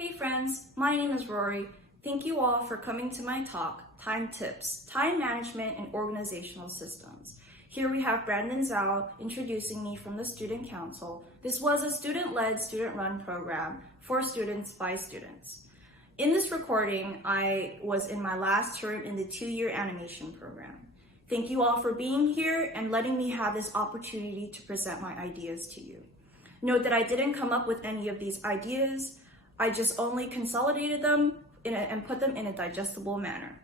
Hey friends, my name is Rory. Thank you all for coming to my talk, Time Tips, Time Management and Organizational Systems. Here we have Brandon Zhao introducing me from the Student Council. This was a student-led, student-run program for students by students. In this recording, I was in my last term in the 2-year animation program. Thank you all for being here and letting me have this opportunity to present my ideas to you. Note that I didn't come up with any of these ideas. I just only consolidated them and put them in a digestible manner.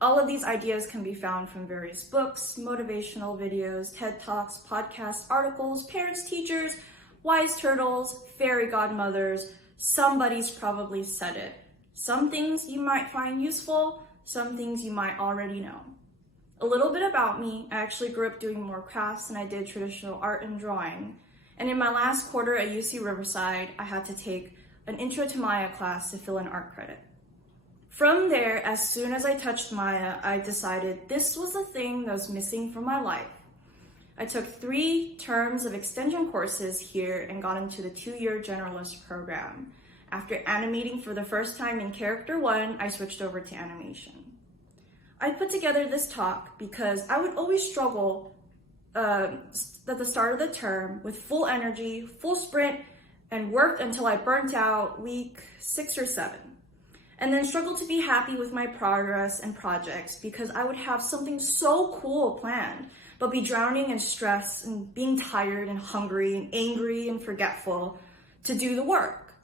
All of these ideas can be found from various books, motivational videos, TED Talks, podcasts, articles, parents, teachers, wise turtles, fairy godmothers. Somebody's probably said it. Some things you might find useful, some things you might already know. A little bit about me: I actually grew up doing more crafts than I did traditional art and drawing. And in my last quarter at UC Riverside, I had to take an Intro to Maya class to fill in art credit. From there, as soon as I touched Maya, I decided this was the thing that was missing from my life. I took 3 terms of extension courses here and got into the 2-year generalist program. After animating for the first time in Character 1, I switched over to animation. I put together this talk because I would always struggle at the start of the term with full energy, full sprint, and worked until I burnt out week 6 or 7. And then struggled to be happy with my progress and projects because I would have something so cool planned, but be drowning in stress and being tired and hungry and angry and forgetful to do the work.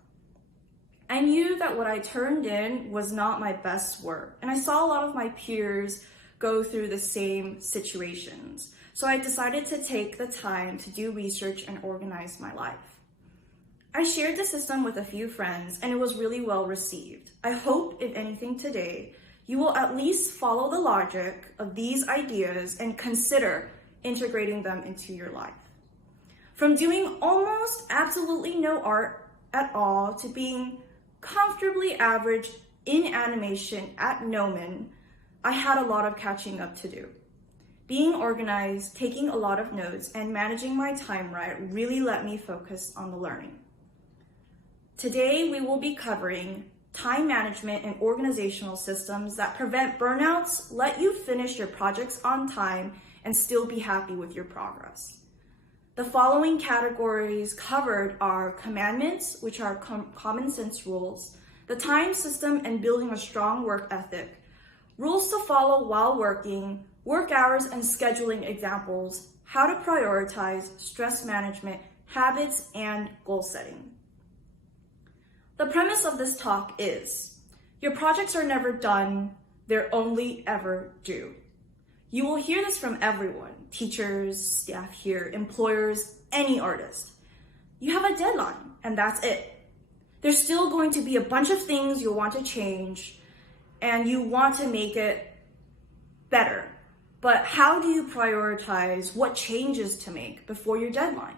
I knew that what I turned in was not my best work, and I saw a lot of my peers go through the same situations. So I decided to take the time to do research and organize my life. I shared the system with a few friends and it was really well received. I hope, if anything today, you will at least follow the logic of these ideas and consider integrating them into your life. From doing almost absolutely no art at all to being comfortably average in animation at Gnomon, I had a lot of catching up to do. Being organized, taking a lot of notes, and managing my time right really let me focus on the learning. Today, we will be covering time management and organizational systems that prevent burnouts, let you finish your projects on time, and still be happy with your progress. The following categories covered are commandments, which are common sense rules, the time system and building a strong work ethic, rules to follow while working, work hours and scheduling examples, how to prioritize, stress management, habits, and goal setting. The premise of this talk is, your projects are never done, they're only ever due. You will hear this from everyone, teachers, staff here, employers, any artist. You have a deadline, and that's it. There's still going to be a bunch of things you'll want to change, and you want to make it better. But how do you prioritize what changes to make before your deadline?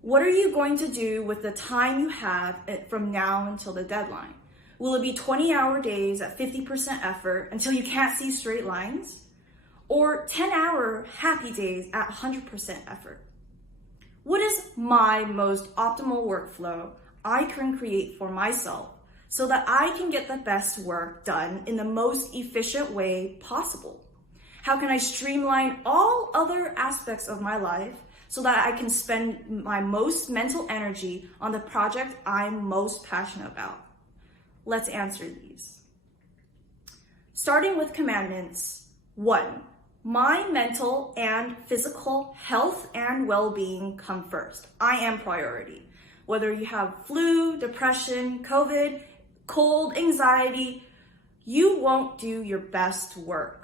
What are you going to do with the time you have from now until the deadline? Will it be 20-hour days at 50% effort until you can't see straight lines? Or 10-hour happy days at 100% effort? What is my most optimal workflow I can create for myself so that I can get the best work done in the most efficient way possible? How can I streamline all other aspects of my life so that I can spend my most mental energy on the project I'm most passionate about? Let's answer these. Starting with commandments. 1. My mental and physical health and well-being come first. I am priority. Whether you have flu, depression, COVID, cold, anxiety, you won't do your best work.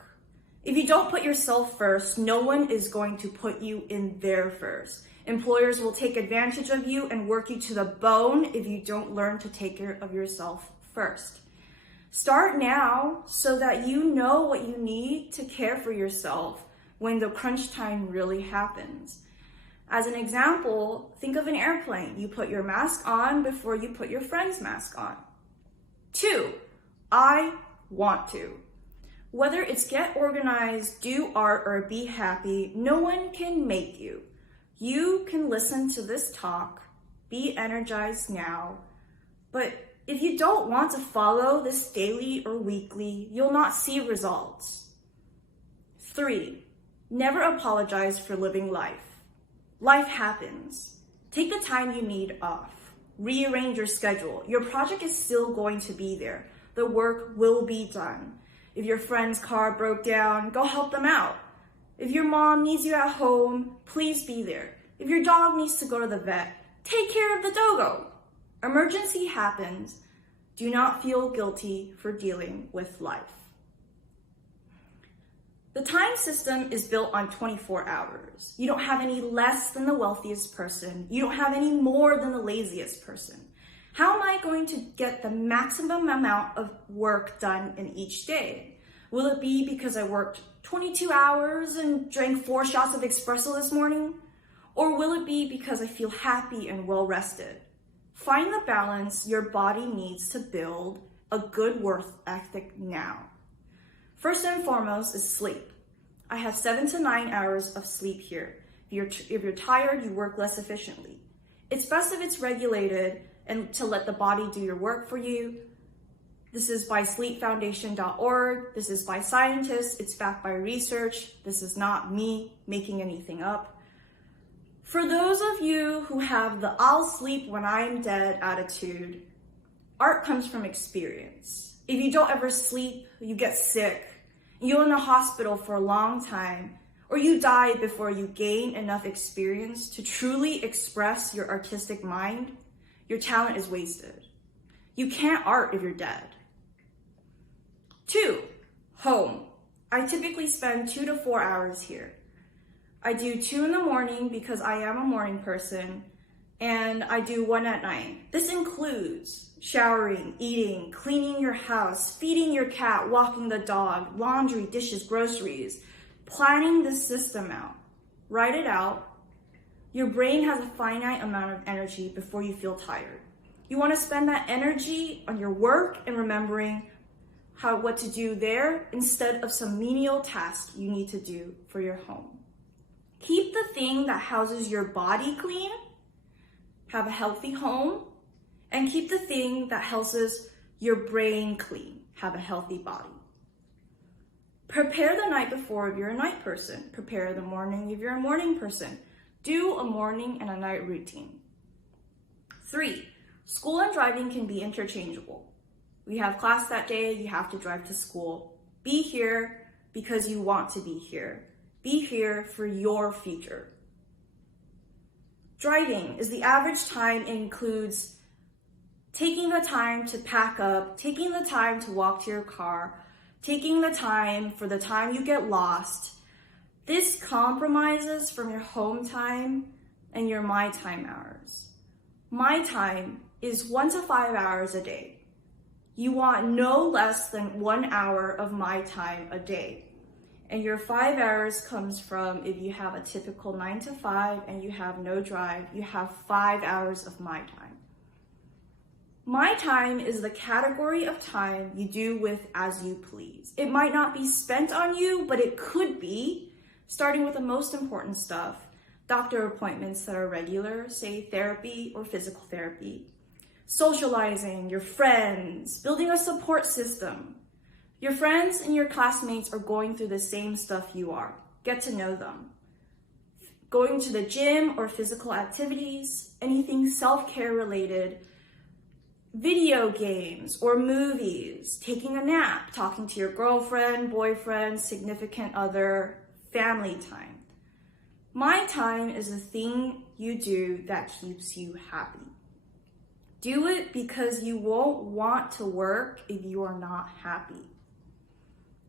If you don't put yourself first, no one is going to put you in there first. Employers will take advantage of you and work you to the bone if you don't learn to take care of yourself first. Start now so that you know what you need to care for yourself when the crunch time really happens. As an example, think of an airplane. You put your mask on before you put your friend's mask on. 2, I want to. Whether it's get organized, do art, or be happy, no one can make you. You can listen to this talk, be energized now, but If you don't want to follow this daily or weekly, you'll not see results. 3, never apologize for living life. Life happens. Take the time you need off. Rearrange your schedule. Your project is still going to be there. The work will be done. If your friend's car broke down, go help them out. If your mom needs you at home, please be there. If your dog needs to go to the vet, take care of the doggo. Emergency happens. Do not feel guilty for dealing with life. The time system is built on 24 hours. You don't have any less than the wealthiest person. You don't have any more than the laziest person. How am I going to get the maximum amount of work done in each day? Will it be because I worked 22 hours and drank 4 shots of espresso this morning? Or will it be because I feel happy and well rested? Find the balance your body needs to build a good work ethic now. First and foremost is sleep. I have 7 to 9 hours of sleep here. If you're tired, you work less efficiently. It's best if it's regulated and to let the body do your work for you. This is by sleepfoundation.org. This is by scientists. It's backed by research. This is not me making anything up. For those of you who have the "I'll sleep when I'm dead" attitude, art comes from experience. If you don't ever sleep, you get sick. You're in the hospital for a long time, or you die before you gain enough experience to truly express your artistic mind, your talent is wasted. You can't art if you're dead. 2, home. I typically spend 2 to 4 hours here. I do 2 in the morning because I am a morning person, and I do 1 at night. This includes showering, eating, cleaning your house, feeding your cat, walking the dog, laundry, dishes, groceries, planning the system out. Write it out. Your brain has a finite amount of energy before you feel tired. You want to spend that energy on your work and remembering what to do there instead of some menial task you need to do for your home. Keep the thing that houses your body clean, have a healthy home, and keep the thing that houses your brain clean, have a healthy body. Prepare the night before if you're a night person. Prepare the morning if you're a morning person. Do a morning and a night routine. 3, school and driving can be interchangeable. We have class that day, you have to drive to school. Be here because you want to be here. Be here for your future. Driving is the average time. It includes taking the time to pack up, taking the time to walk to your car, taking the time for the time you get lost. This compromises from your home time and your my time hours. My time is 1 to 5 hours a day. You want no less than 1 hour of my time a day. And your 5 hours comes from if you have a typical 9 to 5 and you have no drive, you have 5 hours of my time. My time is the category of time you do with as you please. It might not be spent on you, but it could be, starting with the most important stuff, doctor appointments that are regular, say therapy or physical therapy, socializing, your friends, building a support system. Your friends and your classmates are going through the same stuff you are. Get to know them. Going to the gym or physical activities, anything self-care related, video games or movies, taking a nap, talking to your girlfriend, boyfriend, significant other, family time. My time is the thing you do that keeps you happy. Do it because you won't want to work if you are not happy.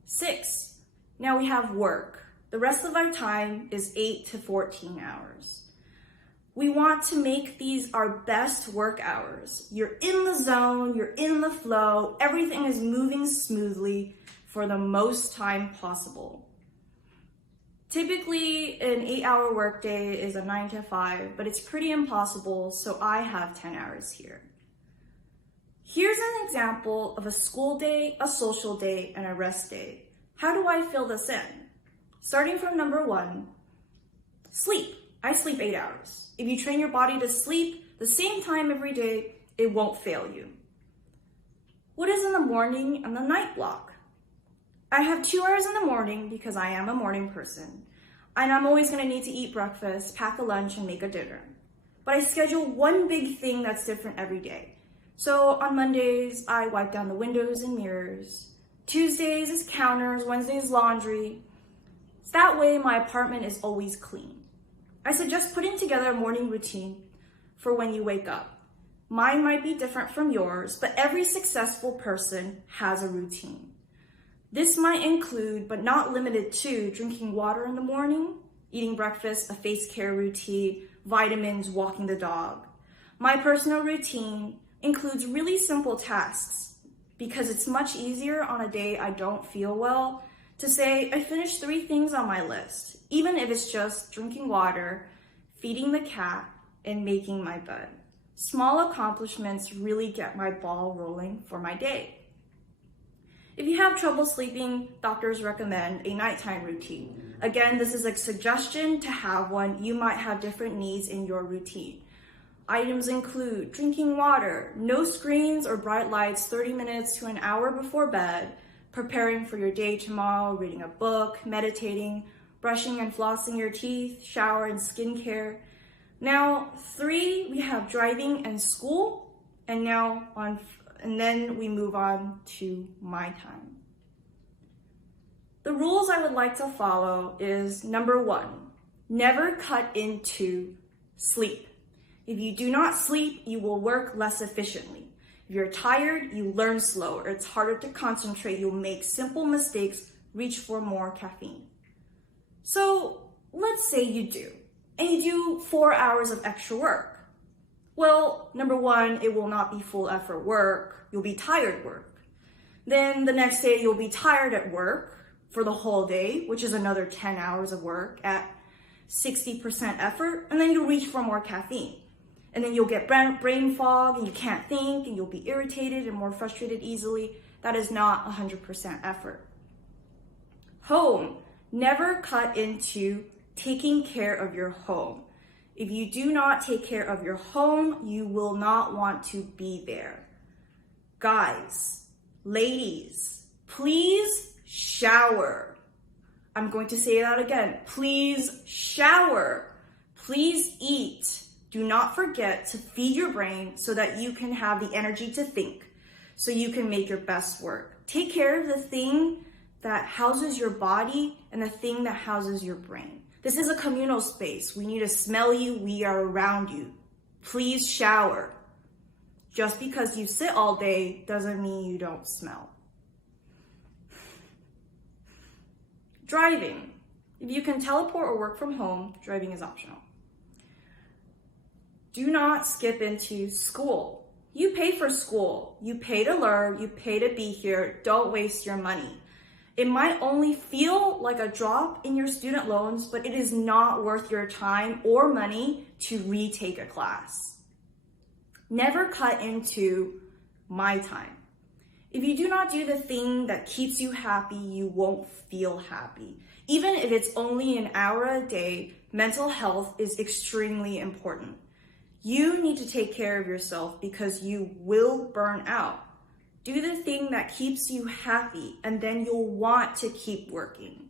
6, now we have work. The rest of our time is 8 to 14 hours. We want to make these our best work hours. You're in the zone, you're in the flow, everything is moving smoothly for the most time possible. Typically, an 8-hour workday is a 9 to 5, but it's pretty impossible, so I have 10 hours here. Here's an example of a school day, a social day, and a rest day. How do I fill this in? Starting from number 1, sleep. I sleep 8 hours. If you train your body to sleep the same time every day, it won't fail you. What is in the morning and the night block? I have 2 hours in the morning because I am a morning person, and I'm always going to need to eat breakfast, pack a lunch, and make a dinner. But I schedule one big thing that's different every day. So on Mondays, I wipe down the windows and mirrors. Tuesdays is counters, Wednesdays laundry. So that way my apartment is always clean. I suggest putting together a morning routine for when you wake up. Mine might be different from yours, but every successful person has a routine. This might include, but not limited to, drinking water in the morning, eating breakfast, a face care routine, vitamins, walking the dog. My personal routine includes really simple tasks because it's much easier on a day I don't feel well to say I finished 3 things on my list, even if it's just drinking water, feeding the cat, and making my bed. Small accomplishments really get my ball rolling for my day. If you have trouble sleeping, doctors recommend a nighttime routine. Again, this is a suggestion to have one. You might have different needs in your routine. Items include drinking water, no screens or bright lights 30 minutes to an hour before bed, preparing for your day tomorrow, reading a book, meditating, brushing and flossing your teeth, shower and skincare. Now, 3, we have driving and school, and then we move on to my time. The rules I would like to follow is number 1, never cut into sleep. If you do not sleep, you will work less efficiently. If you're tired, you learn slower. It's harder to concentrate. You'll make simple mistakes, reach for more caffeine. So let's say you do, and you do 4 hours of extra work. Well, number 1, it will not be full effort work. You'll be tired work. Then the next day, you'll be tired at work for the whole day, which is another 10 hours of work at 60% effort, and then you'll reach for more caffeine. And then you'll get brain fog, and you can't think, and you'll be irritated and more frustrated easily. That is not 100% effort. Home. Never cut into taking care of your home. If you do not take care of your home, you will not want to be there. Guys, ladies, please shower. I'm going to say that again. Please shower. Please eat. Do not forget to feed your brain so that you can have the energy to think, so you can make your best work. Take care of the thing that houses your body and the thing that houses your brain. This is a communal space. We need to smell you. We are around you. Please shower. Just because you sit all day doesn't mean you don't smell. Driving. If you can teleport or work from home, driving is optional. Do not skip into school. You pay for school. You pay to learn. You pay to be here. Don't waste your money. It might only feel like a drop in your student loans, but it is not worth your time or money to retake a class. Never cut into my time. If you do not do the thing that keeps you happy, you won't feel happy. Even if it's only an hour a day, mental health is extremely important. You need to take care of yourself because you will burn out. Do the thing that keeps you happy, and then you'll want to keep working.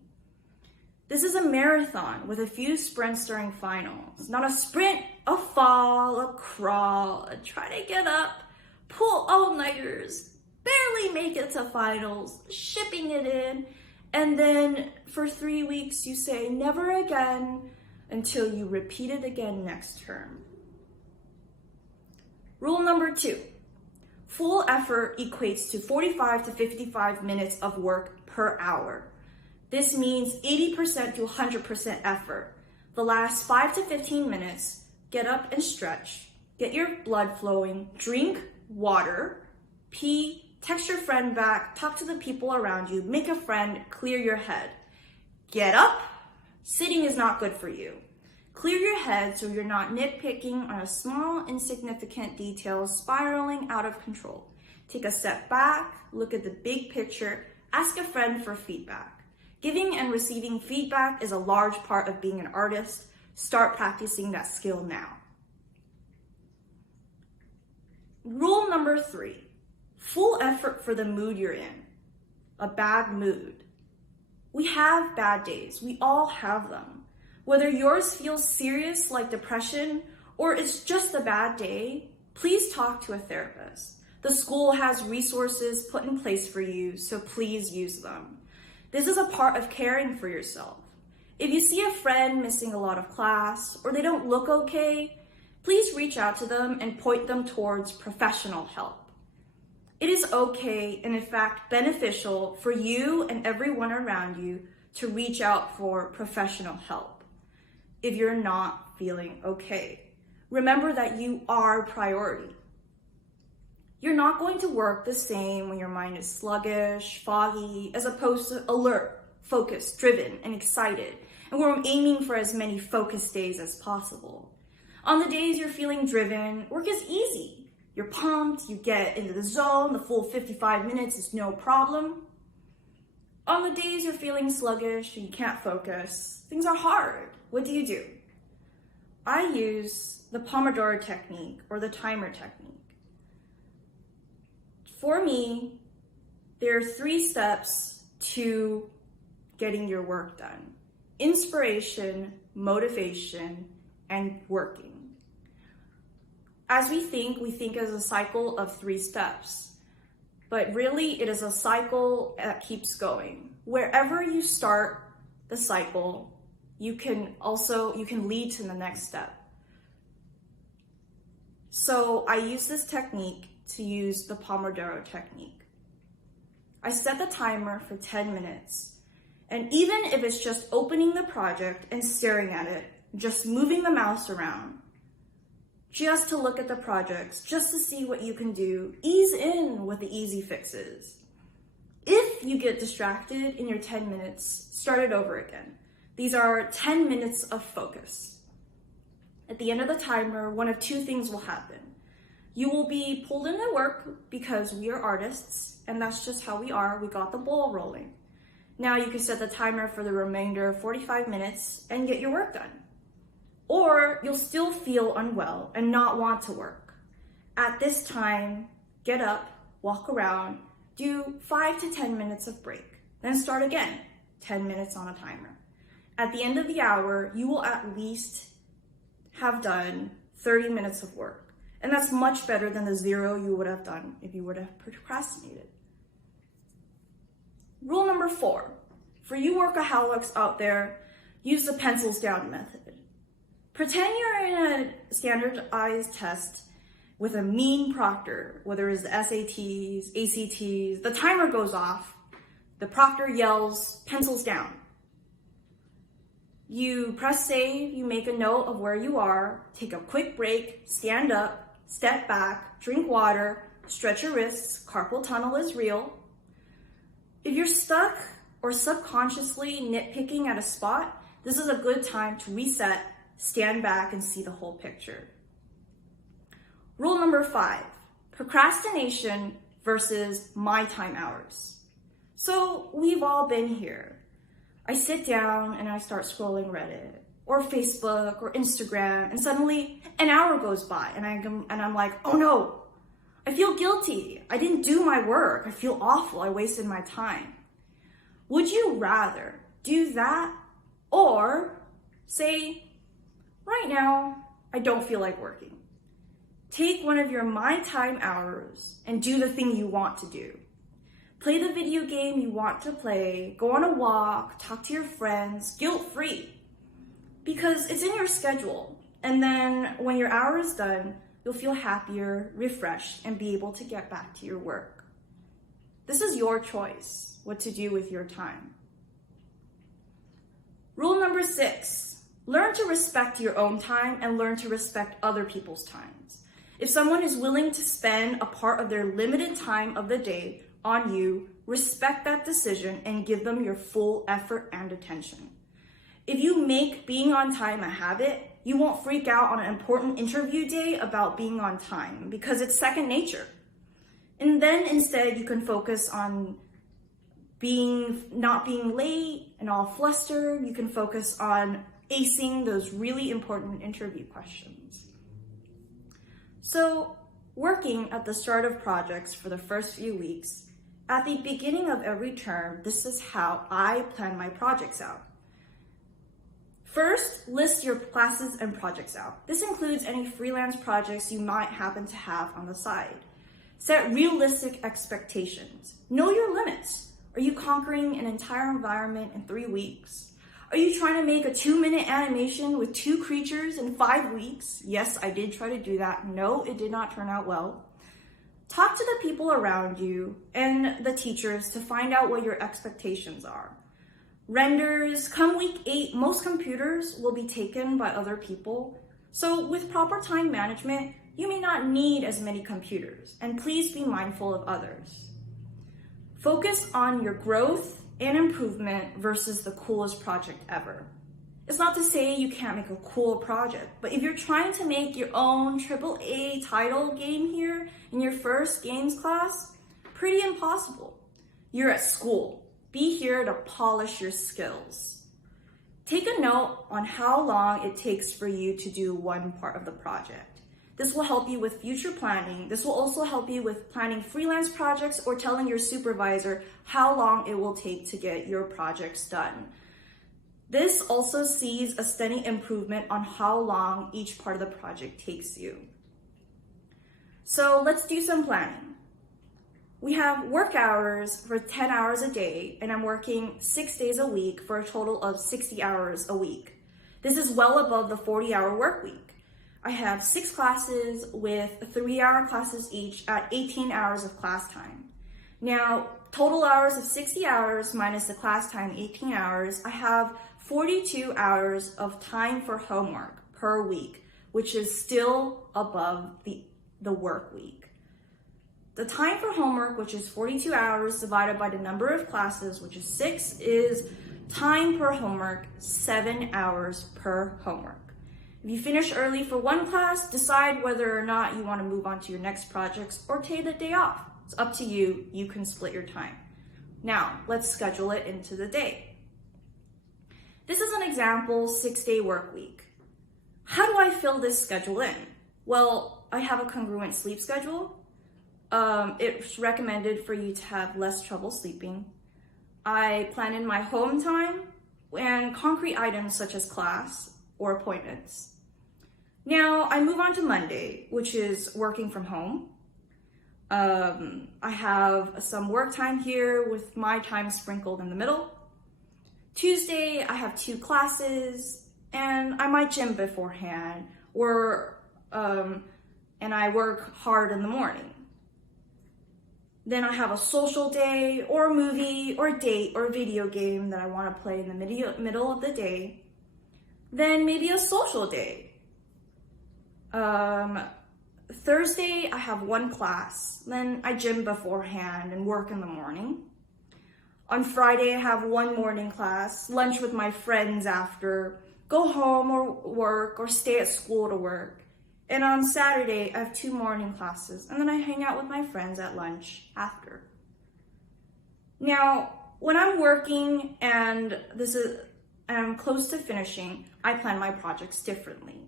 This is a marathon with a few sprints during finals. Not a sprint, a fall, a crawl, a try to get up, pull all-nighters, barely make it to finals, shipping it in, and then for 3 weeks you say never again until you repeat it again next term. Rule number 2. Full effort equates to 45 to 55 minutes of work per hour. This means 80% to 100% effort. The last 5 to 15 minutes, get up and stretch, get your blood flowing, drink water, pee, text your friend back, talk to the people around you, make a friend, clear your head. Get up. Sitting is not good for you. Clear your head so you're not nitpicking on a small, insignificant detail spiraling out of control. Take a step back, look at the big picture, ask a friend for feedback. Giving and receiving feedback is a large part of being an artist. Start practicing that skill now. Rule number 3, full effort for the mood you're in, a bad mood. We have bad days, we all have them. Whether yours feels serious like depression or it's just a bad day, please talk to a therapist. The school has resources put in place for you, so please use them. This is a part of caring for yourself. If you see a friend missing a lot of class or they don't look okay, please reach out to them and point them towards professional help. It is okay and in fact beneficial for you and everyone around you to reach out for professional help if you're not feeling okay. Remember that you are priority. You're not going to work the same when your mind is sluggish, foggy, as opposed to alert, focused, driven, and excited, and we're aiming for as many focused days as possible. On the days you're feeling driven, work is easy. You're pumped, you get into the zone, the full 55 minutes is no problem. On the days you're feeling sluggish and you can't focus, things are hard. What do? I use the Pomodoro technique or the timer technique. For me, there are 3 steps to getting your work done: inspiration, motivation, and working. As we think as a cycle of 3 steps, but really it is a cycle that keeps going. Wherever you start the cycle, you can lead to the next step. So I use this technique to use the Pomodoro technique. I set the timer for 10 minutes, and even if it's just opening the project and staring at it, just moving the mouse around, just to look at the projects, just to see what you can do, ease in with the easy fixes. If you get distracted in your 10 minutes, start it over again. These are 10 minutes of focus. At the end of the timer, one of 2 things will happen. You will be pulled into work because we are artists, and that's just how we are. We got the ball rolling. Now you can set the timer for the remainder of 45 minutes and get your work done. Or you'll still feel unwell and not want to work. At this time, get up, walk around, do 5 to 10 minutes of break, then start again, 10 minutes on a timer. At the end of the hour, you will at least have done 30 minutes of work. And that's much better than the 0 you would have done if you would have procrastinated. Rule number 4, for you workaholics out there, use the pencils down method. Pretend you're in a standardized test with a mean proctor, whether it's the SATs, ACTs, the timer goes off, the proctor yells, pencils down. You press save, you make a note of where you are, take a quick break, stand up, step back, drink water, stretch your wrists, carpal tunnel is real. If you're stuck or subconsciously nitpicking at a spot, this is a good time to reset, stand back, and see the whole picture. Rule number 5, procrastination versus my time hours. So we've all been here. I sit down and I start scrolling Reddit or Facebook or Instagram, and suddenly an hour goes by and I'm like, oh no, I feel guilty. I didn't do my work. I feel awful. I wasted my time. Would you rather do that or say, right now, I don't feel like working? Take one of your my time hours and do the thing you want to do. Play the video game you want to play, go on a walk, talk to your friends, guilt-free. Because it's in your schedule. And then when your hour is done, you'll feel happier, refreshed, and be able to get back to your work. This is your choice, what to do with your time. Rule number 6, learn to respect your own time and learn to respect other people's times. If someone is willing to spend a part of their limited time of the day on you, respect that decision and give them your full effort and attention. If you make being on time a habit, you won't freak out on an important interview day about being on time because it's second nature. And then instead you can focus on not being late and all flustered. You can focus on acing those really important interview questions. So Working at the start of projects for the first few weeks, at the beginning of every term, this is how I plan my projects out. First, list your classes and projects out. This includes any freelance projects you might happen to have on the side. Set realistic expectations. Know your limits. Are you conquering an entire environment in 3 weeks? Are you trying to make a 2-minute animation with 2 creatures in 5 weeks? Yes, I did try to do that. No, it did not turn out well. Talk to the people around you and the teachers to find out what your expectations are. Renders, come week 8, most computers will be taken by other people. So with proper time management, you may not need as many computers, and please be mindful of others. Focus on your growth and improvement versus the coolest project ever. It's not to say you can't make a cool project, but if you're trying to make your own AAA title game here in your first games class, pretty impossible. You're at school. Be here to polish your skills. Take a note on how long it takes for you to do one part of the project. This will help you with future planning. This will also help you with planning freelance projects or telling your supervisor how long it will take to get your projects done. This also sees a steady improvement on how long each part of the project takes you. So let's do some planning. We have work hours for 10 hours a day, and I'm working 6 days a week for a total of 60 hours a week. This is well above the 40-hour work week. I have 6 classes with 3-hour classes each at 18 hours of class time. Now, total hours of 60 hours minus the class time, 18 hours, I have 42 hours of time for homework per week, which is still above the work week. The time for homework, which is 42 hours divided by the number of classes, which is 6, is time per homework, 7 hours per homework. If you finish early for one class, decide whether or not you want to move on to your next projects or take the day off. It's up to you. You can split your time. Now, let's schedule it into the day. This is an example 6-day work week. How do I fill this schedule in? Well, I have a congruent sleep schedule. It's recommended for you to have less trouble sleeping. I plan in my home time and concrete items such as class or appointments. Now I move on to Monday, which is working from home. I have some work time here with my time sprinkled in the middle. Tuesday, I have 2 classes and I might gym beforehand and I work hard in the morning. Then I have a social day or a movie or a date or a video game that I want to play in the middle of the day. Then maybe a social day. Thursday, I have 1 class. Then I gym beforehand and work in the morning. On Friday, I have 1 morning class, lunch with my friends after, go home or work or stay at school to work. And on Saturday, I have 2 morning classes, and then I hang out with my friends at lunch after. Now, when I'm working and I'm close to finishing, I plan my projects differently.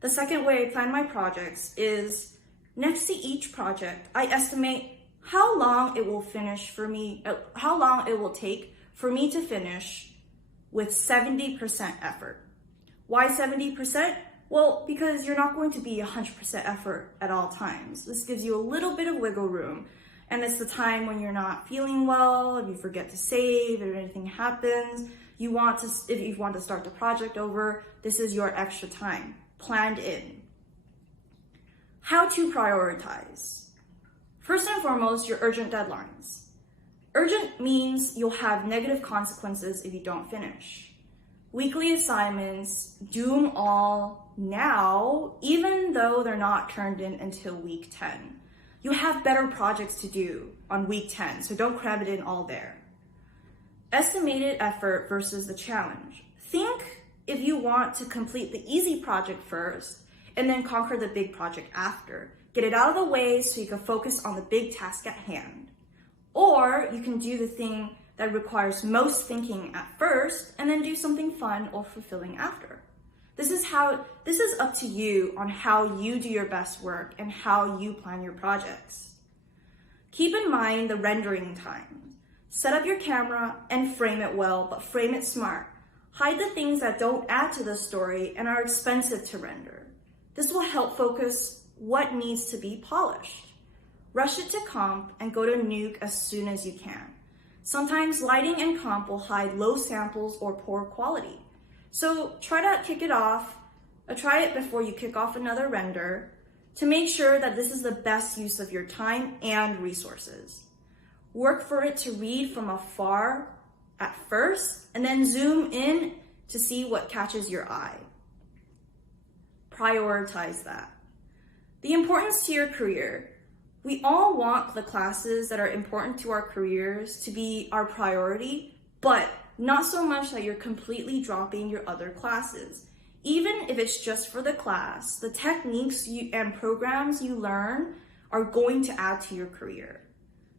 The second way I plan my projects is next to each project, I estimate how long it will take for me to finish with 70% effort. Why 70%? Well, because you're not going to be 100% effort at all times. This gives you a little bit of wiggle room. And it's the time when you're not feeling well, if you forget to save, if anything happens, if you want to start the project over, this is your extra time, planned in. How to prioritize. First and foremost, your urgent deadlines. Urgent means you'll have negative consequences if you don't finish. Weekly assignments, do them all now, even though they're not turned in until week 10. You have better projects to do on week 10, so don't cram it in all there. Estimated effort versus the challenge. Think if you want to complete the easy project first and then conquer the big project after. Get it out of the way so you can focus on the big task at hand. Or you can do the thing that requires most thinking at first and then do something fun or fulfilling after. This is up to you on how you do your best work and how you plan your projects. Keep in mind the rendering time. Set up your camera and frame it well, but frame it smart. Hide the things that don't add to the story and are expensive to render. This will help focus what needs to be polished. Rush it to comp and go to nuke as soon as you can. Sometimes lighting and comp will hide low samples or poor quality. So try it before you kick off another render to make sure that this is the best use of your time and resources. Work for it to read from afar at first and then zoom in to see what catches your eye. Prioritize that. The importance to your career. We all want the classes that are important to our careers to be our priority, but not so much that you're completely dropping your other classes. Even if it's just for the class, the techniques and programs you learn are going to add to your career.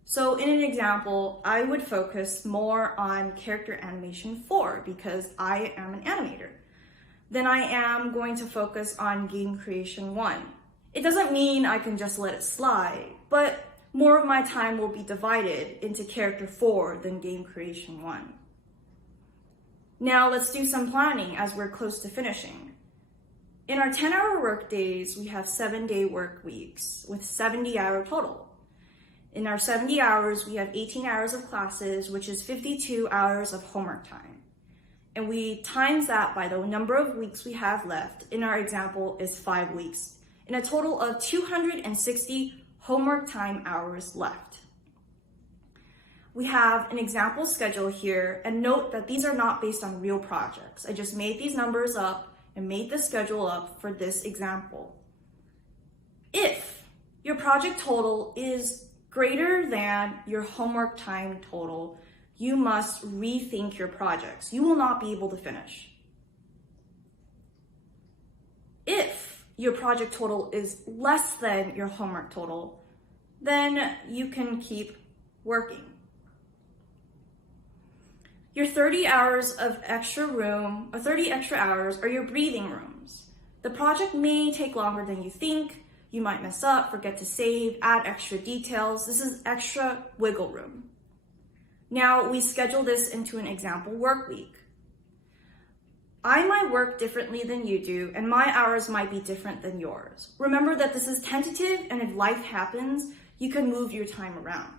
So in an example, I would focus more on character animation 4 because I am an animator. Then I am going to focus on game creation 1. It doesn't mean I can just let it slide, but more of my time will be divided into character 4 than game creation 1. Now let's do some planning as we're close to finishing. In our 10-hour work days, we have 7-day work weeks with 70-hour total. In our 70 hours, we have 18 hours of classes, which is 52 hours of homework time. And we times that by the number of weeks we have left. In our example is 5 weeks, in a total of 260 homework time hours left. We have an example schedule here, and note that these are not based on real projects. I just made these numbers up and made the schedule up for this example. If your project total is greater than your homework time total, you must rethink your projects. You will not be able to finish. If your project total is less than your homework total, then you can keep working. Your 30 hours of extra room, or 30 extra hours, are your breathing rooms. The project may take longer than you think. You might mess up, forget to save, add extra details. This is extra wiggle room. Now we schedule this into an example work week. I might work differently than you do, and my hours might be different than yours. Remember that this is tentative, and if life happens, you can move your time around.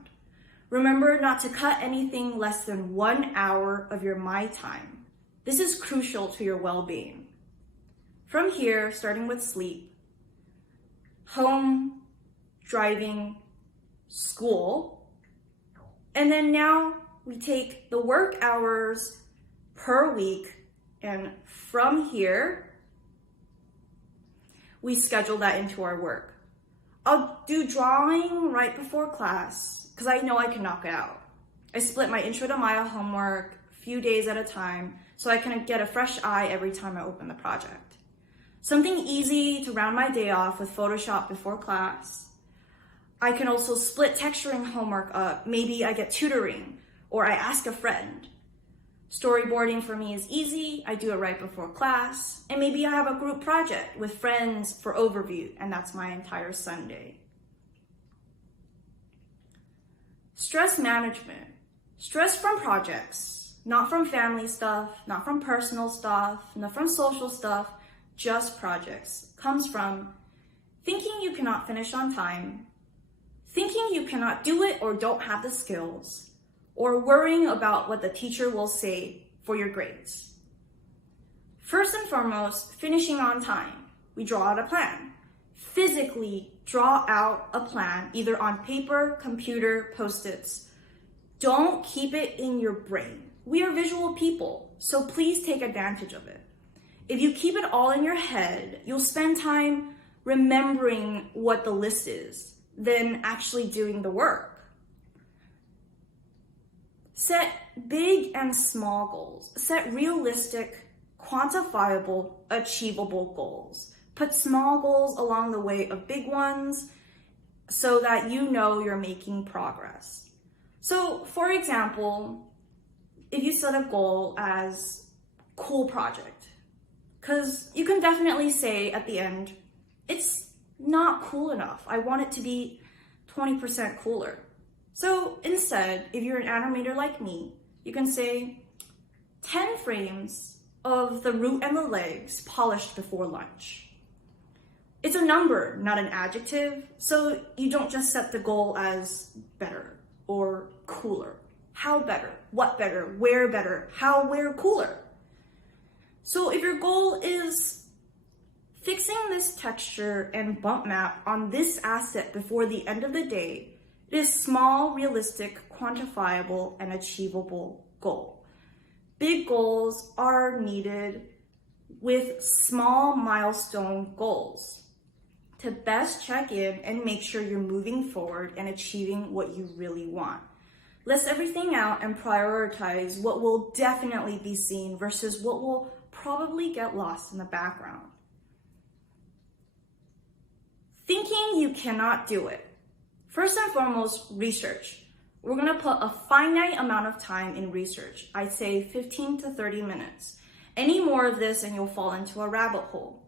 Remember not to cut anything less than 1 hour of your my time. This is crucial to your well-being. From here, starting with sleep, home, driving, school, and then now we take the work hours per week, and from here, we schedule that into our work. I'll do drawing right before class because I know I can knock it out. I split my intro to Maya homework a few days at a time so I can get a fresh eye every time I open the project. Something easy to round my day off with Photoshop before class. I can also split texturing homework up. Maybe I get tutoring or I ask a friend. Storyboarding for me is easy. I do it right before class. And maybe I have a group project with friends for overview, and that's my entire Sunday. Stress management. Stress from projects, not from family stuff, not from personal stuff, not from social stuff, just projects, comes from thinking you cannot finish on time, thinking you cannot do it or don't have the skills, or worrying about what the teacher will say for your grades. First and foremost, finishing on time. We draw out a plan. Physically draw out a plan, either on paper, computer, Post-its. Don't keep it in your brain. We are visual people, so please take advantage of it. If you keep it all in your head, you'll spend time remembering what the list is, than actually doing the work. Set big and small goals. Set realistic, quantifiable, achievable goals. Put small goals along the way of big ones so that you know you're making progress. So, for example, if you set a goal as cool project, Because you can definitely say at the end, it's not cool enough. I want it to be 20% cooler. So instead, if you're an animator like me, you can say 10 frames of the root and the legs polished before lunch. It's a number, not an adjective, so you don't just set the goal as better or cooler. How better? What better? Where better? How, where cooler? So if your goal is fixing this texture and bump map on this asset before the end of the day, it is small, realistic, quantifiable, and achievable goal. Big goals are needed with small milestone goals to best check in and make sure you're moving forward and achieving what you really want. List everything out and prioritize what will definitely be seen versus what will probably get lost in the background. Thinking you cannot do it. First and foremost, research. We're gonna put a finite amount of time in research. I'd say 15 to 30 minutes. Any more of this and you'll fall into a rabbit hole.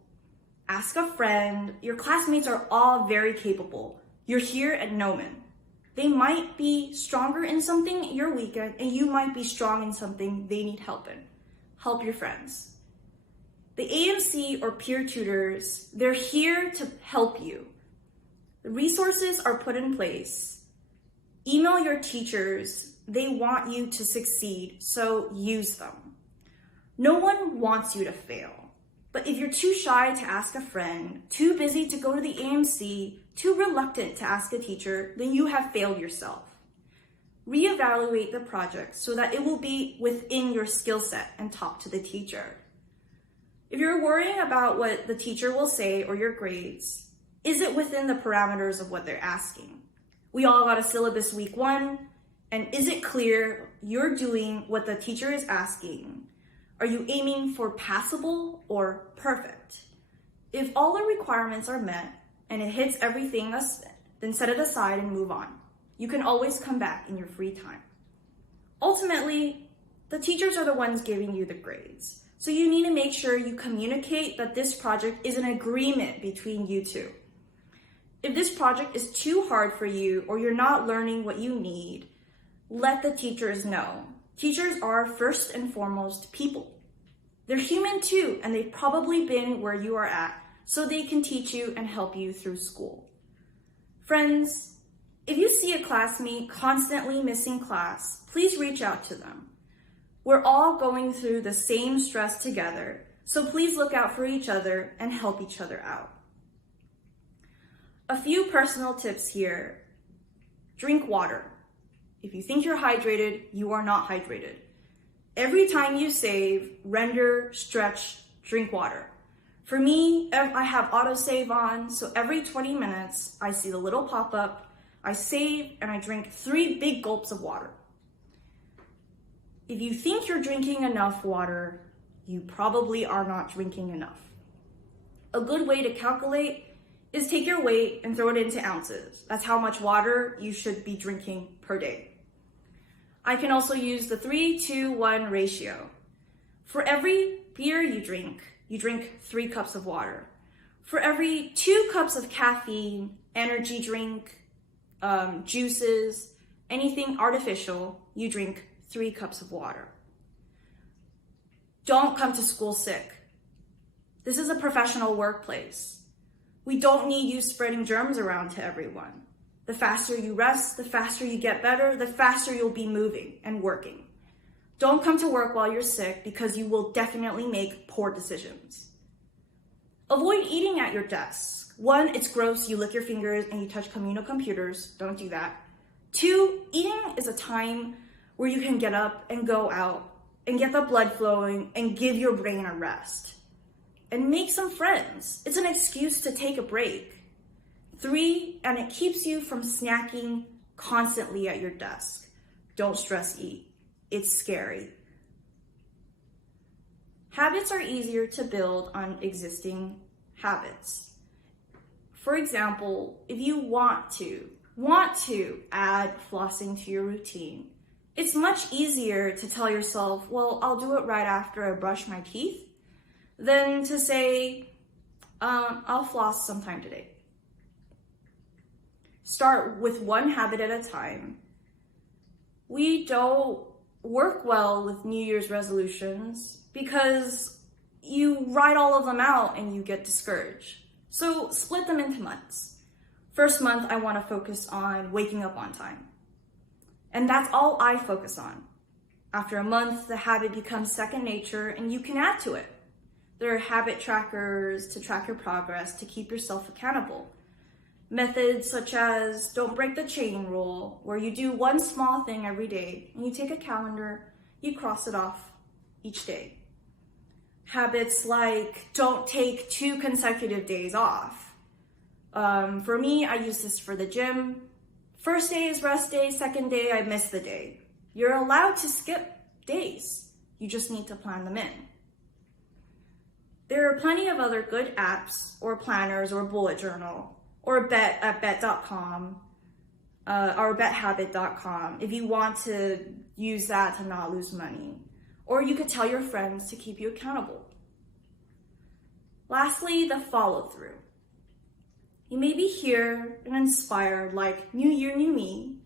Ask a friend. Your classmates are all very capable. You're here at Gnomon. They might be stronger in something you're weak at, and you might be strong in something they need help in. Help your friends. The AMC or peer tutors, they're here to help you. The resources are put in place. Email your teachers. They want you to succeed, so use them. No one wants you to fail. But if you're too shy to ask a friend, too busy to go to the AMC, too reluctant to ask a teacher, then you have failed yourself. Reevaluate the project so that it will be within your skill set and talk to the teacher. If you're worrying about what the teacher will say or your grades, is it within the parameters of what they're asking? We all got a syllabus week 1, and is it clear you're doing what the teacher is asking? Are you aiming for passable or perfect? If all the requirements are met and it hits everything, then set it aside and move on. You can always come back in your free time. Ultimately, the teachers are the ones giving you the grades. So you need to make sure you communicate that this project is an agreement between you two. If this project is too hard for you or you're not learning what you need, let the teachers know. Teachers are first and foremost people. They're human too, and they've probably been where you are at, so they can teach you and help you through school. Friends, if you see a classmate constantly missing class, please reach out to them. We're all going through the same stress together, so please look out for each other and help each other out. A few personal tips here. Drink water. If you think you're hydrated, you are not hydrated. Every time you save, render, stretch, drink water. For me, I have autosave on, so every 20 minutes, I see the little pop-up, I save, and I drink 3 big gulps of water. If you think you're drinking enough water, you probably are not drinking enough. A good way to calculate is take your weight and throw it into ounces. That's how much water you should be drinking per day. I can also use the 3-to-1 ratio. For every beer you drink 3 cups of water. For every 2 cups of caffeine, energy drink, juices, anything artificial, you drink 3 cups of water. Don't come to school sick. This is a professional workplace. We don't need you spreading germs around to everyone. The faster you rest, the faster you get better, the faster you'll be moving and working. Don't come to work while you're sick because you will definitely make poor decisions. Avoid eating at your desk. 1, it's gross, you lick your fingers and you touch communal computers. Don't do that. 2, eating is a time where you can get up and go out and get the blood flowing and give your brain a rest. And make some friends. It's an excuse to take a break. 3, and it keeps you from snacking constantly at your desk. Don't stress eat. It's scary. Habits are easier to build on existing habits. For example, if you want to add flossing to your routine, it's much easier to tell yourself, well, I'll do it right after I brush my teeth, than to say, I'll floss sometime today. Start with one habit at a time. We don't work well with New Year's resolutions because you write all of them out and you get discouraged. So split them into months. First month, I want to focus on waking up on time. And that's all I focus on. After a month, the habit becomes second nature and you can add to it. There are habit trackers to track your progress to keep yourself accountable. Methods such as don't break the chain rule, where you do one small thing every day and you take a calendar, you cross it off each day. Habits like don't take 2 consecutive days off. For me, I use this for the gym. First day is rest day, second day, I miss the day. You're allowed to skip days. You just need to plan them in. There are plenty of other good apps or planners or bullet journal or bet at bet.com or bethabit.com if you want to use that to not lose money. Or you could tell your friends to keep you accountable. Lastly, the follow through. You may be here and inspired like new year, new me,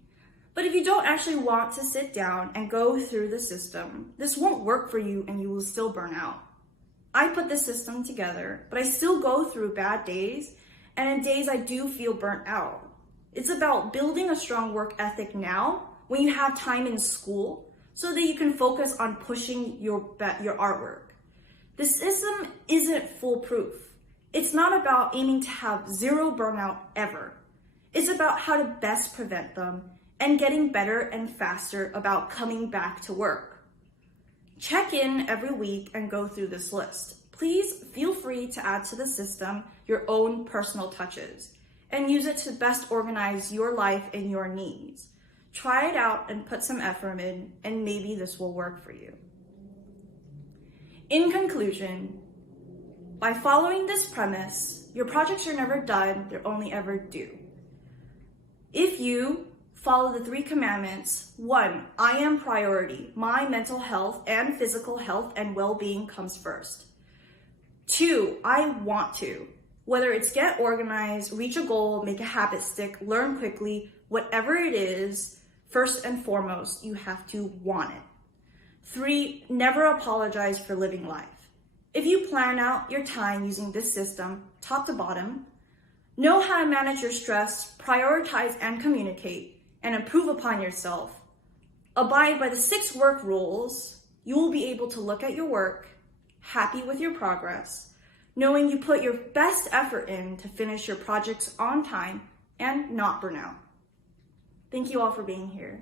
but if you don't actually want to sit down and go through the system, this won't work for you and you will still burn out. I put this system together, but I still go through bad days, and in days I do feel burnt out. It's about building a strong work ethic now when you have time in school so that you can focus on pushing your artwork. The system isn't foolproof. It's not about aiming to have 0 burnout ever. It's about how to best prevent them and getting better and faster about coming back to work. Check in every week and go through this list. Please feel free to add to the system your own personal touches and use it to best organize your life and your needs. Try it out and put some effort in, and maybe this will work for you. In conclusion, by following this premise, your projects are never done, they're only ever due. If you follow the 3 commandments, 1, I am priority. My mental health and physical health and well-being comes first. 2, I want to. Whether it's get organized, reach a goal, make a habit stick, learn quickly, whatever it is, first and foremost, you have to want it. 3, never apologize for living life. If you plan out your time using this system, top to bottom, know how to manage your stress, prioritize and communicate, and improve upon yourself, abide by the 6 work rules, you will be able to look at your work, happy with your progress, knowing you put your best effort in to finish your projects on time and not burn out. Thank you all for being here.